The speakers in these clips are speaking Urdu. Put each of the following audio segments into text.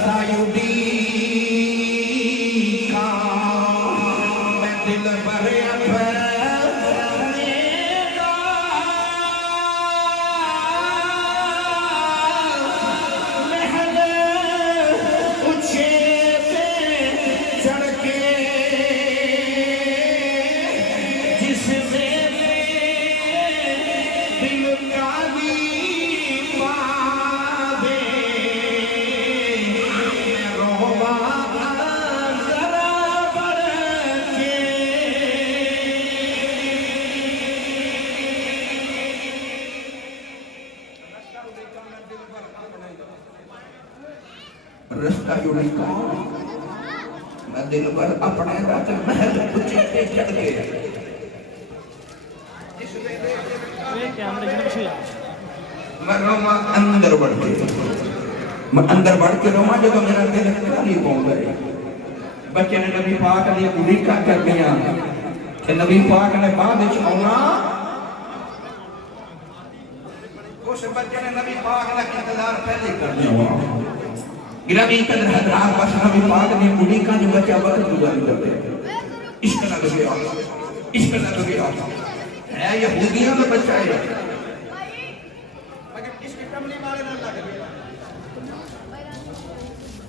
رستہ یوڈی کا میں دل بھر رستہ جڑی کون میں دل بھر اپنے رات محل اچھے تے چڑھ گئے میں روما اندر بڑھ کے روما جب میرا دل کھالی پہنچ گئے بچے نے نبی پاک نے گلیکا کر دیا کہ نبی پاک نے بعد چھونا اس بچے نے نبی پاک نے انتظار پہلے کر دیا گرامی قدر حضرات بس نبی پاک نے گلیکا جو بچہ وقت گزاری کرتے عشق نہ لگے ہے یہودیوں کا بچہ ہے مگر اس کی کملی مارے نہ لگے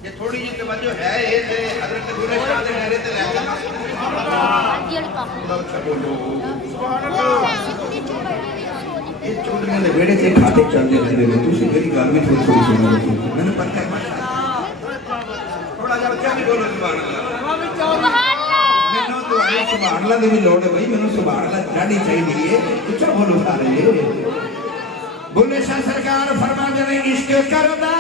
یہ تھوڑی جی توجہ ہے یہ حضرت گورے شاہ دے نہرے تے لے گا یہ چودریاں دے بیڑے تے کھاتے چل دے رہے ہیں تسی میری گل میں تھوڑی سنو میں نے پتہ ہے تھوڑا جا بچہ بھی بولو سبحان اللہ مینوں تو ہے سبحان اللہ دی بھی لوڑ ہے بھائی مینوں سبحان اللہ ڈاڈی چاہیے اچھا بولو سارے بولے شاہ سرکار فرما دے عشق کردا